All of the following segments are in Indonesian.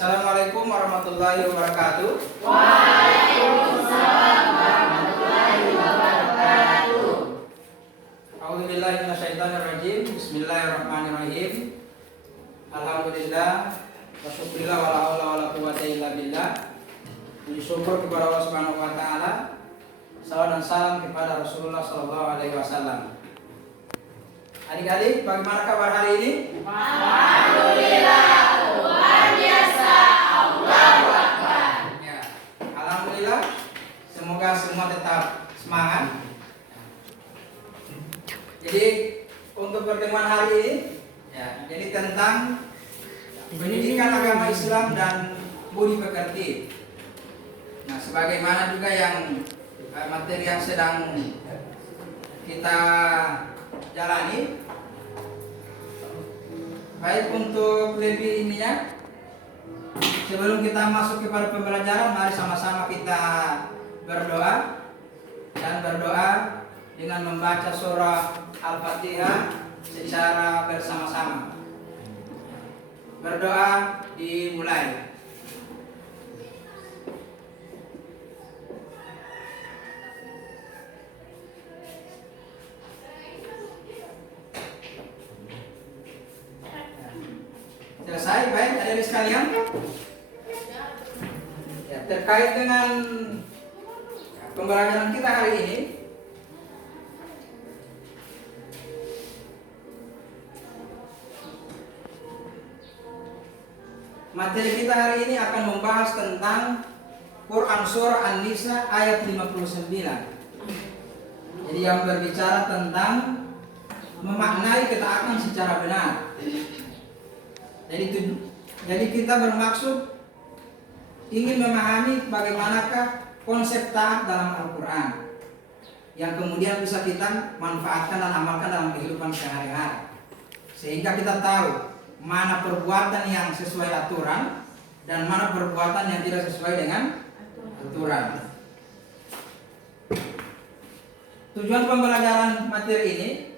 Assalamualaikum warahmatullahi wabarakatuh. Waalaikumsalam warahmatullahi wabarakatuh. A'udzubillahi minasyaitonirrajim. Bismillahirrahmanirrahim. Alhamdulillah wa syukurillah wa la haula wa la quwwata illa billah. Puji syukur kepada Allah Subhanahu wa taala. Salawat dan salam kepada Rasulullah sallallahu alaihi wasallam. Adik-adik, bagaimana kabar hari ini? Alhamdulillah, luar biasa. Allahu Akbar. Ya, alhamdulillah. Semoga semua tetap semangat. Jadi untuk pertemuan hari ini, ya, jadi tentang pendidikan agama Islam dan budi pekerti. Nah, sebagaimana juga yang materi yang sedang kita jalani, baik untuk lebih ininya, sebelum kita masuk kepada pembelajaran, mari sama-sama kita berdoa dan berdoa dengan membaca surah Al-Fatihah secara bersama-sama. Berdoa dimulai. Selesai, baik adik-adik sekalian. Ya, terkait dengan pembelajaran kita hari ini, materi kita hari ini akan membahas tentang Quran Surah An-Nisa ayat 59. Jadi yang berbicara tentang memaknai ketaatan secara benar. Jadi kita bermaksud ingin memahami bagaimanakah konsep taat dalam Al-Quran yang kemudian bisa kita manfaatkan dan amalkan dalam kehidupan sehari-hari, sehingga kita tahu mana perbuatan yang sesuai aturan dan mana perbuatan yang tidak sesuai dengan aturan. Tujuan pembelajaran materi ini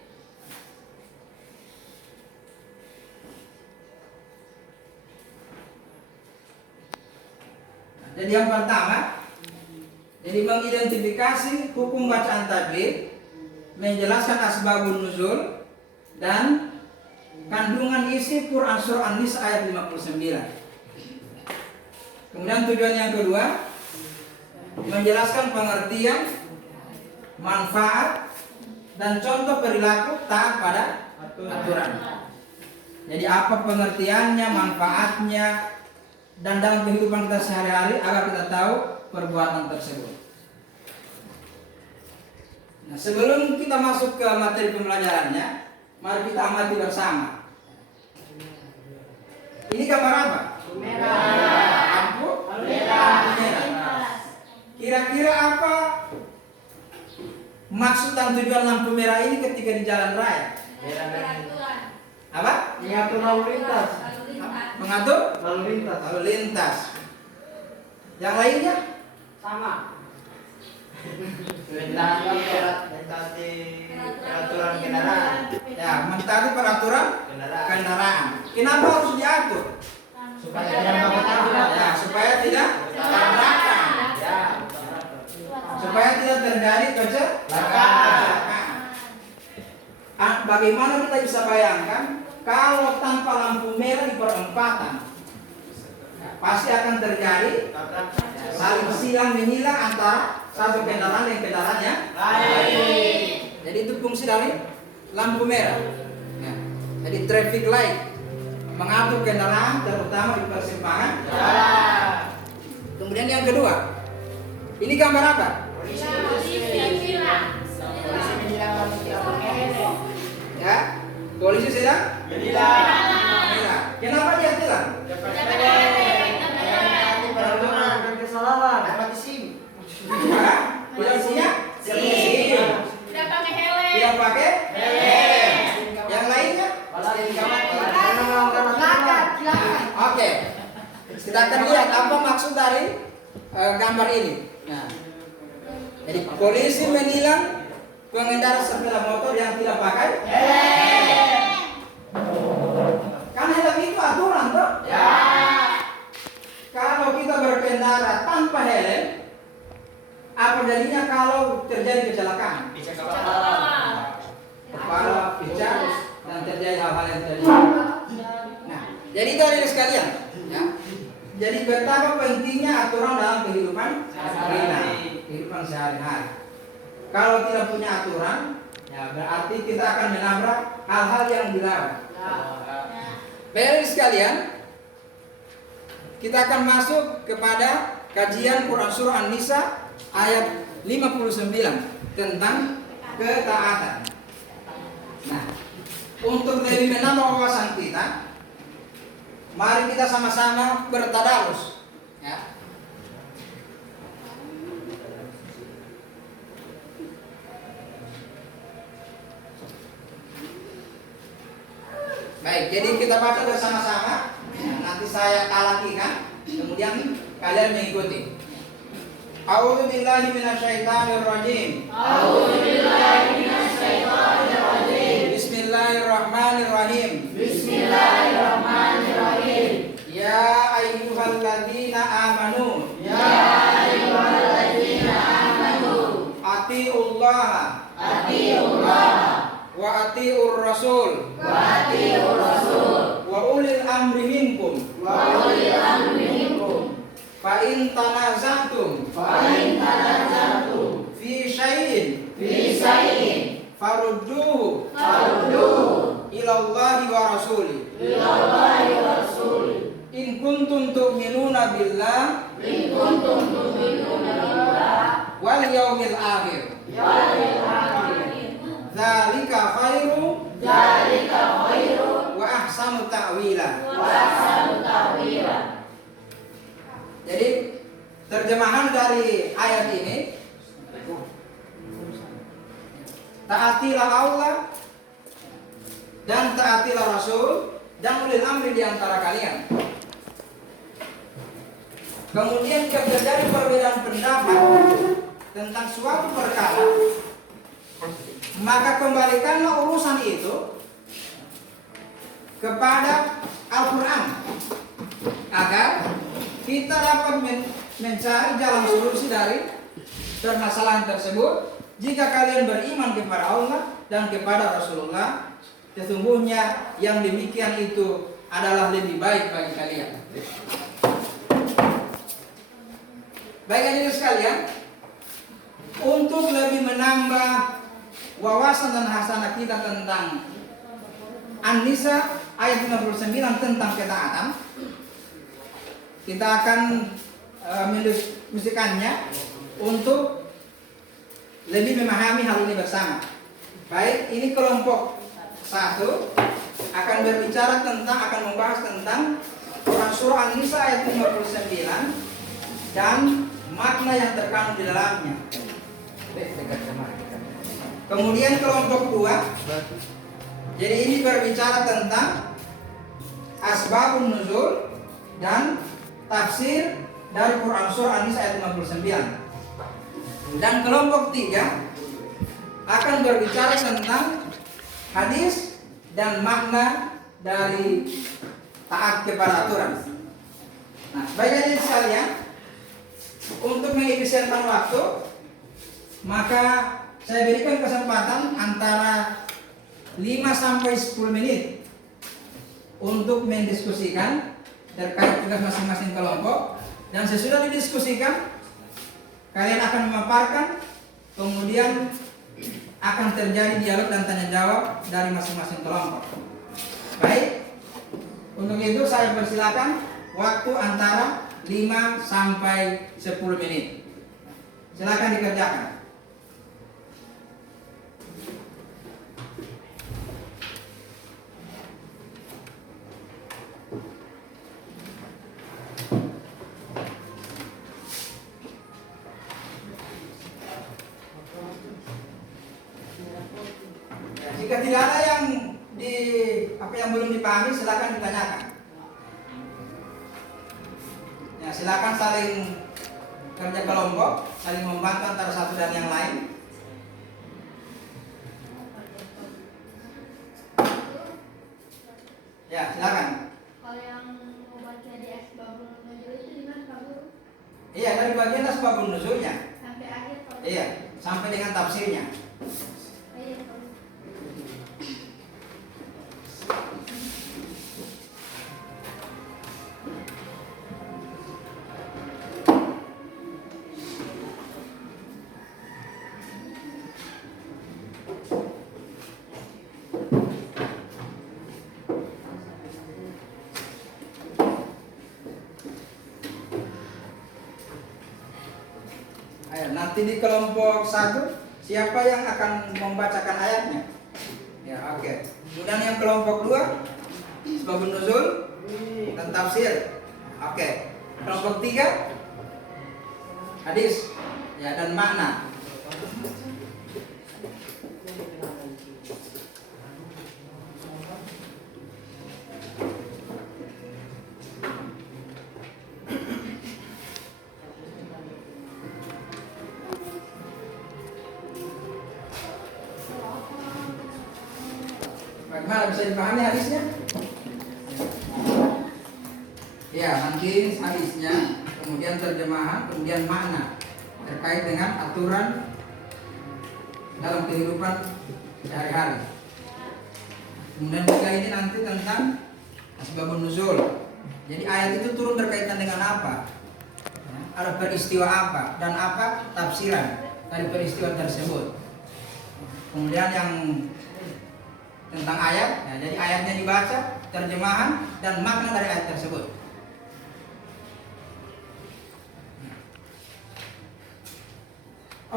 jadi yang pertama, jadi mengidentifikasi hukum bacaan tajwid, menjelaskan asbabun nuzul dan kandungan isi Quran Surah An-Nisa ayat 59. Kemudian tujuan yang kedua, menjelaskan pengertian, manfaat dan contoh perilaku taat pada aturan. Jadi apa pengertiannya, manfaatnya, dan dalam kehidupan kita sehari-hari agar kita tahu perbuatan tersebut. Nah, sebelum kita masuk ke materi pembelajarannya, mari kita amati bersama. Ini gambar apa? Merah. Lampu Merah. Kira-kira apa maksud dan tujuan lampu merah ini ketika di jalan raya? Apa? Mengatur lalu lintas. Mengatur Lalu lintas. lalu lintas. Yang lainnya? Sama. Mentaati peraturan kendaraan. Ya, mentaati peraturan kendaraan. Kenapa harus diatur? Supaya tidak tabrakan. Ya, supaya tidak tabrakan. Ya. Supaya tidak terjadi kecelakaan. Bagaimana kita bisa bayangkan kalau tanpa lampu merah di perempatan, pasti akan terjadi saling silang menyilang antara satu kendaraan dan kendaraan yang lain. Jadi itu fungsi dari lampu merah. Ya. Jadi traffic light mengatur kendaraan terutama di persimpangan jalan. Kemudian yang kedua, ini gambar apa? Ya, polisi sedang menilang. Kenapa dia tilang? Peraturan dan kesalahan. Ya, polisinya SIM. Tidak pakai helm. Tidak pakai helm. Yang lainnya? Oke. Kita akan lihat apa maksud dari gambar ini. Nah, jadi polisi menilang pengendara sepeda motor yang tidak pakai helm. Kan helm itu aturan, toh? Ya. terjadi hal-hal yang terjadi. Nah, jadi itu ada sekalian, ya. Jadi betapa pentingnya aturan dalam kehidupan kita, kehidupan sehari-hari. Kalau tidak punya aturan, ya berarti kita akan menabrak hal-hal yang dilarang. Baik sekalian, kita akan masuk kepada kajian Quran Surah An-Nisa ayat 59 tentang ketaatan. Nah, untuk lebih menambah wawasan kita, mari kita sama-sama bertadarus, ya. Baik, jadi kita baca bersama-sama. Nanti saya talakikan, kemudian kalian mengikuti. A'udzu billahi minasyaitonir rajim. A'udzu billahi minasyaitonir rajim. Bismillahirrahmanirrahim. Bismillahirrahmanirrahim. Ya ayyuhalladzina amanu. Ya ayyuhalladzina amanu. Atiullaha Atiullah wa atiur rasul wa atiur rasul wa ulil amri minkum. wa ulil amri minkum. Fa in tanaza'tum Fa in tanaza'tum fi syai'in fi syai'in farudduhu farudduhu ila Allahi wa rasuli ila Allahi wa rasuli in kuntum tu'minuna billah in kuntum tu'minuna billah wal yaumil akhir wal yawmil akhir. dzalika khairu Dzalika khairu wa ahsanu ta'wila. wa ahsanu ta'wila. Jadi terjemahan dari ayat ini, taatilah Allah dan taatilah Rasul dan ulil amri di antara kalian. Kemudian jika terjadi perbedaan pendapat tentang suatu perkara, maka kembalikanlah urusan itu kepada Al-Quran agar kita dapat mencari jalan solusi dari permasalahan tersebut. Jika kalian beriman kepada Allah dan kepada Rasulullah, sesungguhnya yang demikian itu adalah lebih baik bagi kalian. Baik adik sekalian, untuk lebih menambah wawasan dan hasanah kita tentang An-Nisa ayat 59 tentang ketaatan, kita akan mendiskusikannya untuk lebih memahami hal ini bersama. Baik, ini kelompok 1 akan berbicara tentang, akan membahas tentang Quran Surah An-Nisa ayat 59 dan makna yang terkandung di dalamnya. Kemudian kelompok 2, jadi ini berbicara tentang asbabun nuzul dan tafsir dari Quran Surah An-Nisa ayat 59. Dan kelompok 3 akan berbicara tentang hadis dan makna dari taat kepada aturan. Nah, baik sekalian, untuk mengefisienkan waktu, maka saya berikan kesempatan antara 5 sampai 10 menit untuk mendiskusikan terkait tugas masing-masing kelompok, dan sesudah didiskusikan kalian akan memaparkan, kemudian akan terjadi dialog dan tanya jawab dari masing-masing kelompok. Baik, untuk itu saya persilakan waktu antara 5 sampai 10 menit. Silakan dikerjakan. Jika tidak ada yang yang belum dipahami, silakan ditanyakan. Ya, silakan saling kerja kelompok, saling membantu antara satu dan yang lain. Ya, silakan. Kalau yang mau baca di asbabun nuzul itu di mana Pak Guru? Iya, dari bagian asbabun nuzulnya. Sampai akhir Pak Guru? Iya, sampai dengan tafsirnya. Iya Pak Guru. nanti di kelompok 1 siapa yang akan membacakan ayatnya? Ya, oke. Kemudian yang kelompok 2 sebabun nuzul dan tafsir. Oke. Kelompok 3 hadis ya dan makna. Bagaimana bisa dipahami hadisnya? Ya, nanti hadisnya, kemudian terjemahan, kemudian makna terkait dengan aturan dalam kehidupan sehari-hari. Kemudian juga ini nanti tentang asbabun nuzul. Jadi ayat itu turun berkaitan dengan apa? Ada peristiwa apa dan apa tafsiran dari peristiwa tersebut. Kemudian yang tentang ayat, ya, jadi ayatnya dibaca, terjemahan dan makna dari ayat tersebut.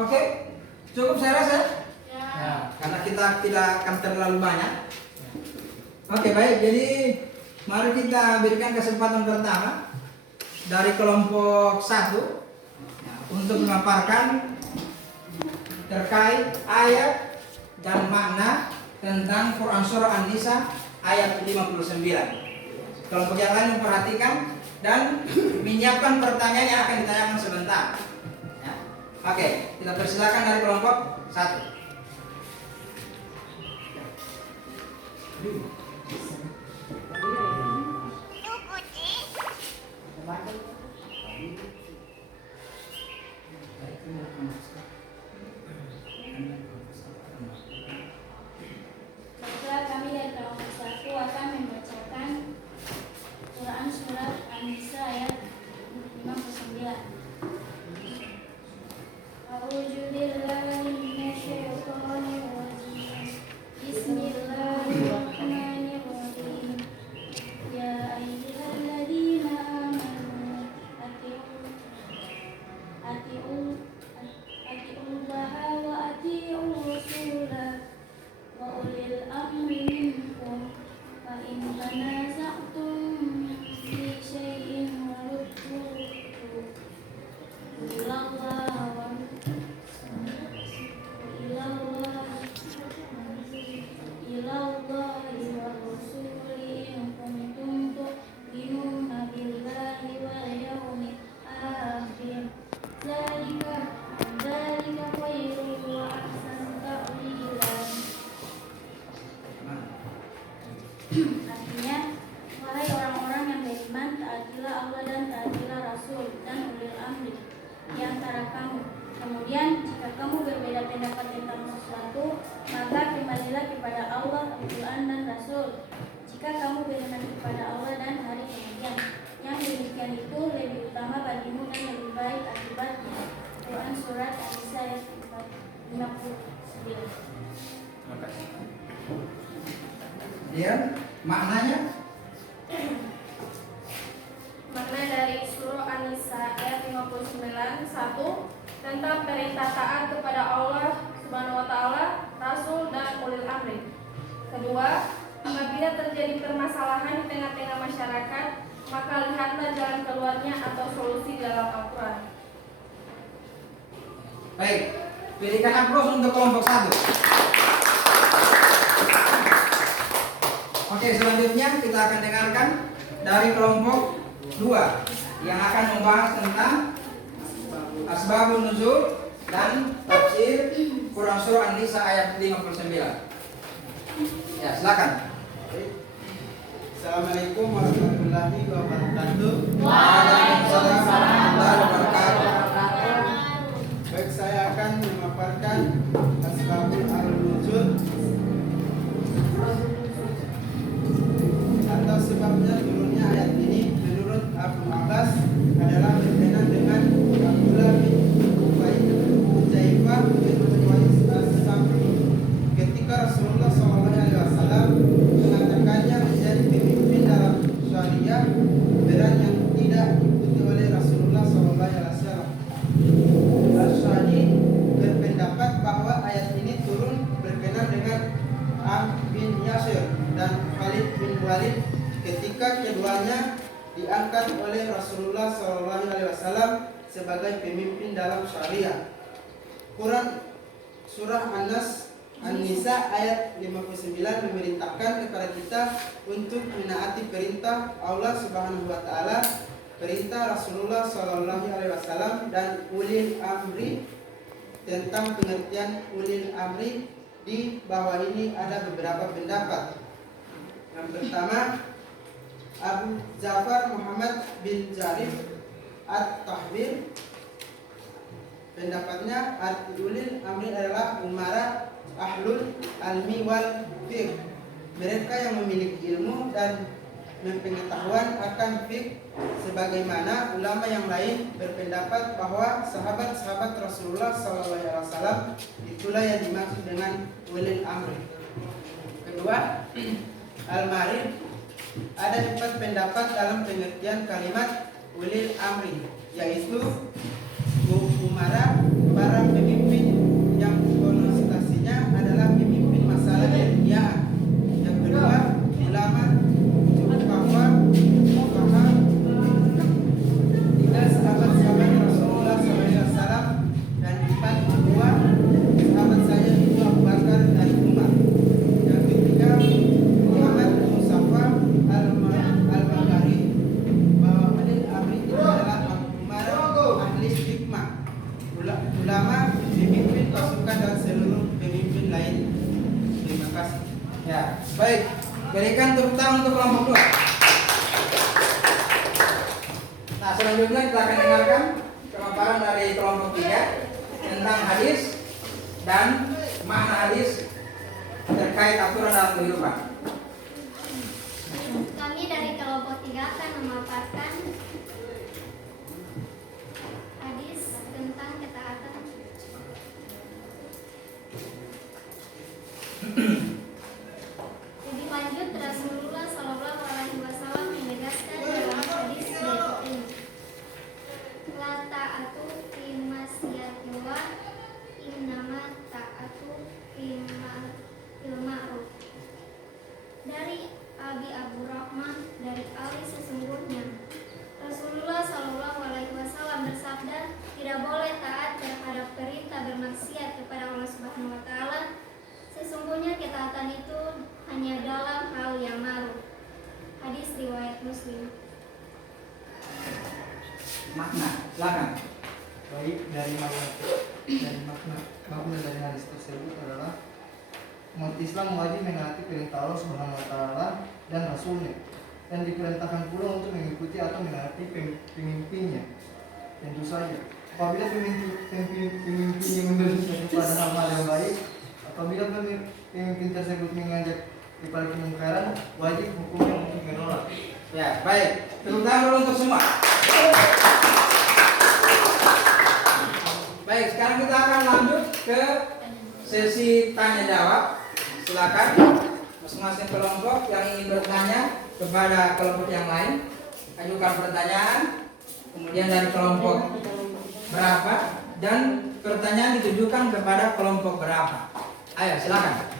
Oke, cukup saya rasa. Ya, karena kita tidak akan terlalu banyak. Oke, baik. Jadi mari kita berikan kesempatan pertama dari kelompok 1 untuk memaparkan terkait ayat dan makna tentang Quran Surah An-Nisa ayat 59. Kelompok yang lain memperhatikan dan menyiapkan pertanyaan yang akan ditanyakan sebentar. Ya. Oke, kita persilakan dari kelompok 1. Baiklah, kami dari kelompok 1 akan membacakan Quran Surat An-Nisa ayat 59. A'udzu billahi minasyaitonir rajim. Bismillahirrahmanirrahim. Ya ayyuhalladzina amanu atiullaha wa atiur rasulah wa ulil amri minkum fa in tanaza'tum fi syai'in farudduhu ilallah wa rasuli in kuntum tu'minuna billahi wal yawmil akhir. Dzalika khairun wa ahsanu ta'wilan. Artinya, wahai orang-orang yang beriman, taatilah Allah dan taatilah Rasul dan ulil amri di antara kamu. Kemudian, jika kamu berbeda pendapat tentang sesuatu, maka kembalilah kepada Allah, Al-Quran dan Rasul. Jika kamu beriman kepada Allah dan hari kemudian, yang demikian itu lebih utama bagimu dan lebih baik akibatnya. Quran Surat An-Nisa ayat 59. Terima kasih. Kemudian maknanya? Makna dari surah An-Nisa ayat 59, 1 tentang perintah taat kepada Allah Subhanahu wa taala, Rasul dan ulil amri. Kedua, apabila terjadi permasalahan di tengah-tengah masyarakat, maka lihatlah jalan keluarnya atau solusi dalam Al-Qur'an. Baik, berikan aplaus untuk kelompok 1. Oke, selanjutnya kita akan dengarkan dari kelompok 2 yang akan membahas tentang asbabun nuzul dan tafsir Quran Surah An-Nisa ayat 59. Ya, silakan. Assalamualaikum warahmatullahi wabarakatuh. Waalaikumsalam warahmatullahi wabarakatuh. Baik, saya akan memaparkan asbabul nuzul atau sebabnya turunnya ayat ini. Menurut Abu Abbas adalah berkenaan dengan Abdullah bin Huzaifah bin Qais as-Samri ketika Rasulullah SAW mengatakannya menjadi pemimpin dalam syariah beran yang tidak Walid ketika keduanya diangkat oleh Rasulullah SAW sebagai pemimpin dalam syariah. Quran surah An-Nisa ayat 59 memerintahkan kepada kita untuk menaati perintah Allah Subhanahu wa taala, perintah Rasulullah SAW dan ulil amri. Tentang pengertian ulil amri di bawah ini ada beberapa pendapat. Yang pertama, Abu Ja'far Muhammad bin Jarif At-Tahbir, pendapatnya arti ulil amri adalah umara ahlul almi wal fiqh, mereka yang memiliki ilmu dan pengetahuan akan fiqh, sebagaimana ulama yang lain berpendapat bahwa sahabat-sahabat Rasulullah SAW itulah yang dimaksud dengan ulil amri. Kedua, Al-Marid, ada 4 pendapat dalam pengertian kalimat ulil amri, yaitu umara, para pemimpin yang konotasinya adalah pemimpin masalah dunia. Yang kedua, ulama, fuqaha, 3 sahabat-sahabat Rasulullah SAW, dan 4 kedua sahabat saya itu Abu Bakar dan Umar. Yang ketiga, Muhammad Mustafa Al-Baghdadi, bahwa ulil amri itu adalah umara ahli hikmah, ulama, pemimpin pasukan dan seluruh pemimpin lain. Terima kasih. Ya, baik. Berikan tepuk tangan untuk kelompok 2. Nah, selanjutnya kita akan dengarkan pemaparan dari kelompok 3 tentang hadis dan makna hadis terkait aturan dalam kehidupan. Kami dari kelompok 3 akan memaparkan hadis tentang ketaatan. Lebih lanjut, Rasulullah SAW menegaskan dalam hadis berikut ini, la ta'atu fi masyiatillah, innama ta'atu fil ma'ruf. Dari Abi Abdurrahman dari Ali, sesungguhnya Rasulullah SAW bersabda, tidak boleh taat terhadap perintah bermaksiat kepada Allah Subhanahu wa taala. Sesungguhnya ketaatan itu hanya dalam hal yang ma'ruf. Hadis riwayat Muslim. Makna, silakan. Baik, dari makna dari hadis tersebut adalah umat Islam wajib menaati perintah Allah Subhanahu wa taala dan Rasulnya, dan diperintahkan pula untuk mengikuti atau menaati pemimpinnya. Tentu saja, apabila pemimpinnya memerintah kepada hal-hal yang baik, apabila pemimpin tersebut mengajak kepada kemungkaran, wajib hukumnya untuk menolak. Ya, baik. Tepuk tangan dulu untuk semua. Baik, sekarang kita akan lanjut ke sesi tanya jawab. Silakan masing-masing kelompok yang ingin bertanya kepada kelompok yang lain, ajukan pertanyaan. Kemudian dari kelompok berapa dan pertanyaan ditujukan kepada kelompok berapa. Ayo, silakan.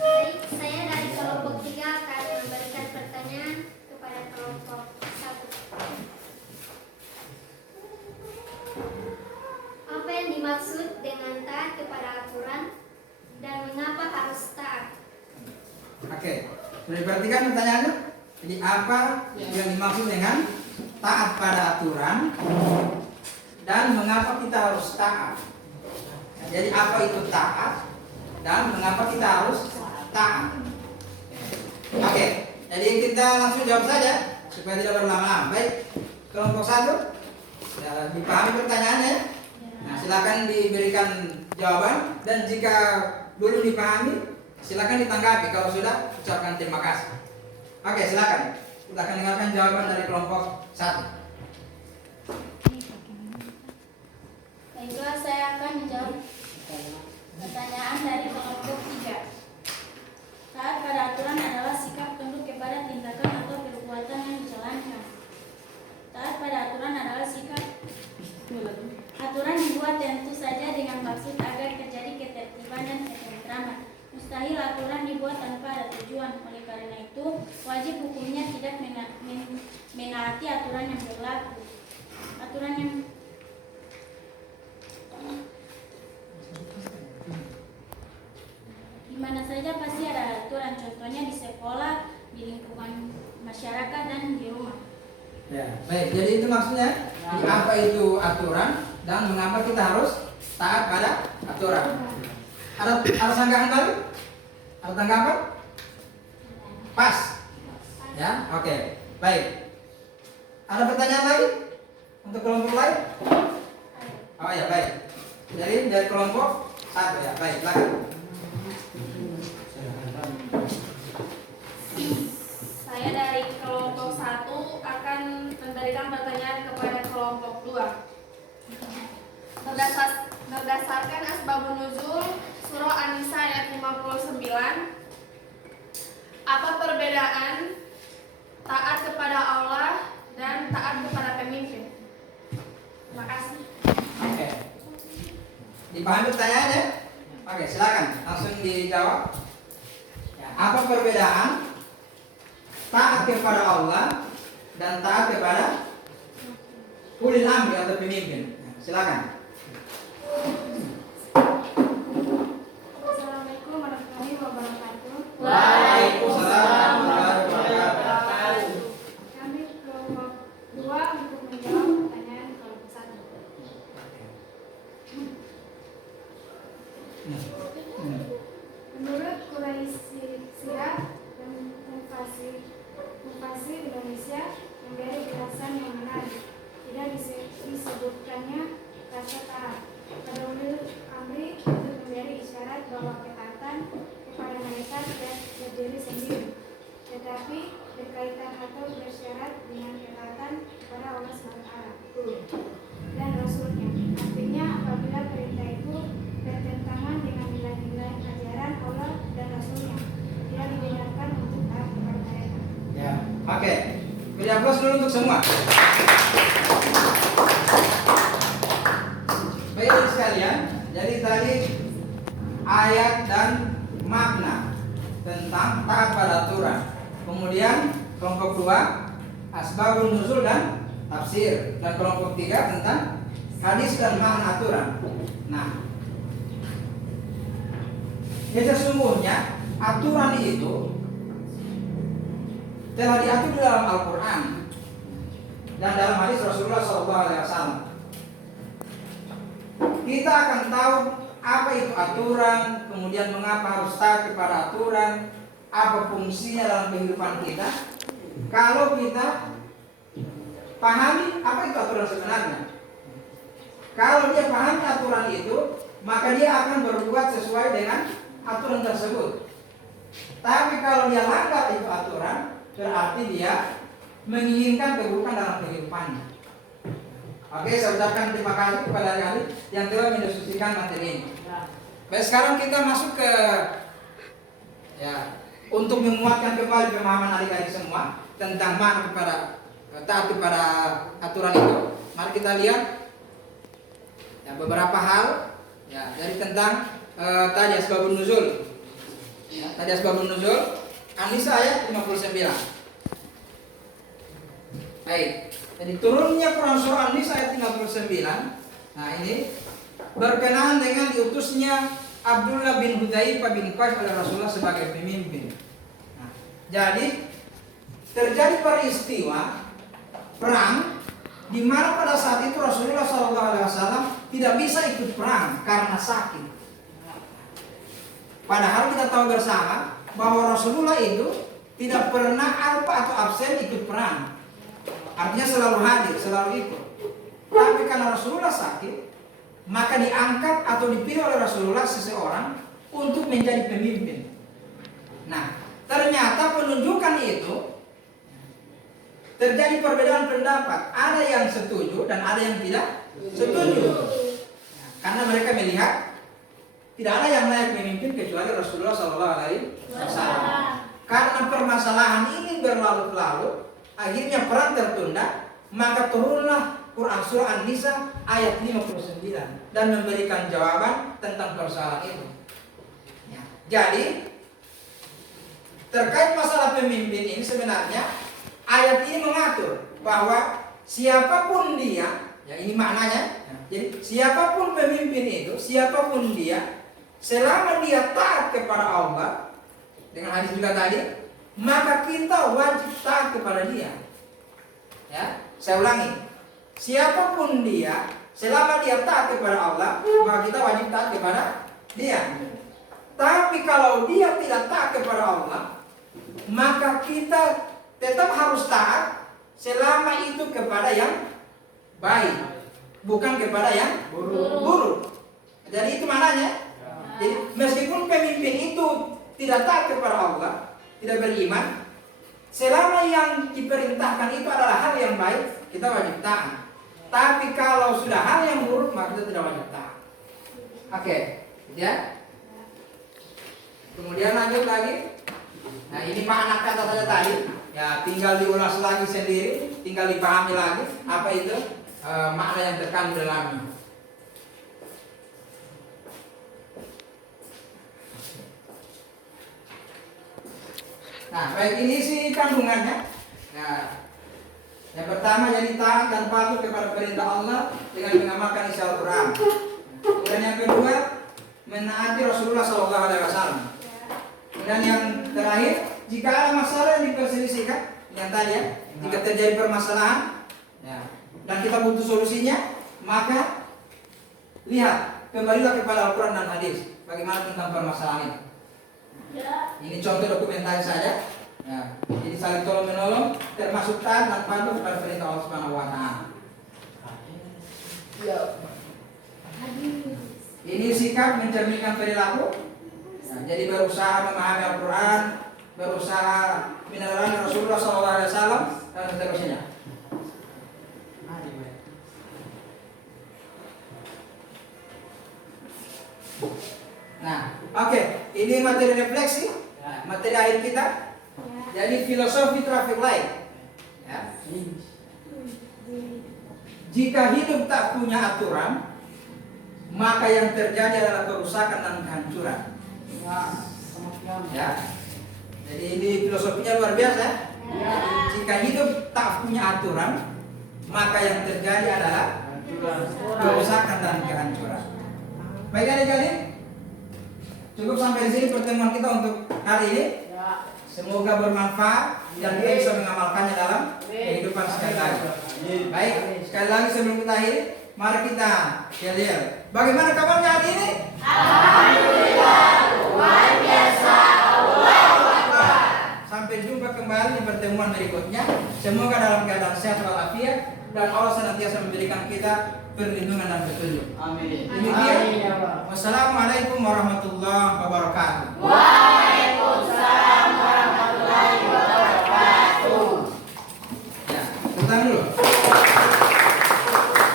Baik, saya dari kelompok 3 akan memberikan pertanyaan kepada kelompok 1. Apa yang dimaksud dengan taat kepada aturan dan mengapa harus taat? Oke, sudah diperhatikan pertanyaannya? Jadi apa yang dimaksud dengan taat pada aturan dan mengapa kita harus taat? Jadi apa itu taat dan mengapa kita harus taat? Oke, jadi kita langsung jawab saja supaya tidak berlama-lama. Baik, kelompok 1 sudah dipahami pertanyaannya. Nah, silakan diberikan jawaban dan jika belum dipahami silakan ditanggapi. Kalau sudah, ucapkan terima kasih. Oke, silakan. Kita akan dengarkan jawaban dari kelompok 1. Baiklah, saya akan menjawab pertanyaan dari kelompok 3. Taat pada aturan adalah sikap tunduk kepada tindakan atau perbuatan yang dijalankan. Taat aturan yang berlaku. Aturan yang di mana saja pasti ada aturan, contohnya di sekolah, di lingkungan masyarakat, dan di rumah. Ya, baik. Jadi itu maksudnya apa itu aturan dan mengapa kita harus taat pada aturan. Ada sanggahan baru? Ada tanggapan? Pas. Ya, oke. Baik. Ada pertanyaan lagi untuk kelompok lain? Oh ya, baik. Jadi dari kelompok satu ya, baik. Silakan. Saya dari kelompok 1 akan memberikan pertanyaan kepada kelompok 2. Berdasarkan asbabun nuzul surah An-Nisa ayat 59, apa perbedaan taat kepada Allah dan taat kepada pemimpin? Terima kasih. Oke. Dipahami pertanyaannya? Oke, silakan langsung dijawab. Ya, apa perbedaan taat kepada Allah dan taat kepada ulil amri atau pemimpin? Nah, silakan. Assalamualaikum warahmatullahi wabarakatuh. Waalaikumsalam warahmatullahi wabarakatuh. Kami kelompok 2 untuk menjawab pertanyaan kelompok 1. Menurut Quraisy Sirah dan Mufasir Indonesia memberi penjelasan yang menarik. Tidak disebutkannya kata taat. Pada ulil amri itu menjadi isyarat bahwa ketaatan kepada mereka tidak berdiri sendiri, tetapi berkaitan atau bersyarat dengan ketaatan kepada Allah SWT dan Rasulnya. Artinya apabila perintah itu bertentangan dengan nilai-nilai ajaran Allah dan Rasulnya, tidak dibenarkan untuk taat kepada mereka. Ya, oke. Beri aplaus dulu untuk semua. Baik sekalian, jadi tadi ayat dan makna tentang taat pada aturan. Kemudian kelompok 2 asbabun nuzul dan tafsir, dan kelompok 3 tentang hadis dan makna aturan. Nah, ya sesungguhnya aturan itu telah diatur di dalam Al-Quran dan dalam hadis Rasulullah SAW. Kita akan tahu apa itu aturan, kemudian mengapa harus taat kepada aturan, apa fungsinya dalam kehidupan kita. Kalau kita pahami apa itu aturan sebenarnya, kalau dia pahami aturan itu, maka dia akan berbuat sesuai dengan aturan tersebut. Tapi kalau dia langgar itu aturan, berarti dia menginginkan keburukan dalam kehidupannya. Oke, saya ucapkan terima kasih kepada adik-adik yang telah mendiskusikan materi ini. Baik, sekarang kita masuk ke untuk menguatkan kembali pemahaman adik-adik semua tentang makna kepada taat kepada aturan itu. Mari kita lihat beberapa hal dari tentang tadi asbabun nuzul. Tadi asbabun nuzul An-Nisa ayat 59. Baik. Jadi turunnya Quran surah An-Nisa ayat 59. Nah, ini berkenaan dengan diutusnya Abdullah bin Hudzaifah bin Qais oleh Rasulullah sebagai pemimpin. Nah, jadi terjadi peristiwa perang di mana pada saat itu Rasulullah SAW tidak bisa ikut perang karena sakit. Padahal kita tahu bersama bahwa Rasulullah itu tidak pernah alpa atau absen ikut perang. Artinya selalu hadir, selalu ikut. Tapi karena Rasulullah sakit, maka diangkat atau dipilih oleh Rasulullah seseorang untuk menjadi pemimpin. Nah, ternyata penunjukan itu terjadi perbedaan pendapat. Ada yang setuju dan ada yang tidak setuju. Karena mereka melihat tidak ada yang layak memimpin kecuali Rasulullah SAW. Karena permasalahan ini berlarut-larut, akhirnya perang tertunda, maka turunlah Quran surah An-Nisa ayat 59 dan memberikan jawaban tentang persoalan itu. Jadi terkait masalah pemimpin ini sebenarnya ayat ini mengatur bahwa siapapun dia, ya ini maknanya. Jadi siapapun pemimpin itu, siapapun dia, selama dia taat kepada Allah, dengan hadis juga tadi, maka kita wajib taat kepada dia. Ya, saya ulangi. Siapapun dia, selama dia taat kepada Allah, maka kita wajib taat kepada dia. Tapi kalau dia tidak taat kepada Allah, maka kita tetap harus taat selama itu kepada yang baik, bukan kepada yang buruk. Jadi itu maknanya. Jadi meskipun pemimpin itu tidak taat kepada Allah, tidak beriman, selama yang diperintahkan itu adalah hal yang baik, kita wajib taat. Tapi kalau sudah hal yang buruk, maka kita tidak wajib taat. Oke, ya. Kemudian lanjut lagi. Nah, ini makna kata saya tadi. Ya, tinggal diulas lagi sendiri, tinggal dipahami lagi apa itu makna yang terkandung dalamnya. Nah, baik, ini sih kandungannya. Nah, yang pertama jadi taat dan patuh kepada perintah Allah dengan mengamalkan isi Al-Quran. Kemudian yang kedua, menaati Rasulullah SAW. Dan yang terakhir, jika ada masalah yang diperselisihkan, yang tadi ya, jika terjadi permasalahan, ya, dan kita butuh solusinya, maka lihat, kembalilah kepada Al-Quran dan hadis. Bagaimana tentang permasalahan itu? Ini contoh dokumentasi saja. Ya, jadi saling tolong menolong, termasuk taat dan patuh kepada perintah Allah Subhanahu Wa Taala. Ini sikap mencerminkan perilaku. Nah, jadi berusaha memahami Al-Quran, berusaha meneladani Rasulullah SAW dan seterusnya. Nah, oke, ini materi refleksi, materi akhir kita. Jadi filosofi traffic light. Ya. Jika hidup tak punya aturan, maka yang terjadi adalah kerusakan dan kehancuran. Ya. Jadi ini filosofinya luar biasa. Jika hidup tak punya aturan, maka yang terjadi adalah kerusakan dan kehancuran. Baik adik-adik, cukup sampai di sini pertemuan kita untuk hari ini. Semoga bermanfaat dan kita bisa mengamalkannya dalam kehidupan sehari-hari. Baik, sekali lagi sebelum kita akhiri, mari kita yel-yel. Bagaimana kabarnya hari ini? Alhamdulillah, luar biasa. Allahu Akbar. Sampai jumpa kembali di pertemuan berikutnya. Semoga dalam keadaan sehat walafiat dan Allah senantiasa memberikan kita perlindungan dan petunjuk. Amin. Demikian. Wassalamualaikum warahmatullahi wabarakatuh.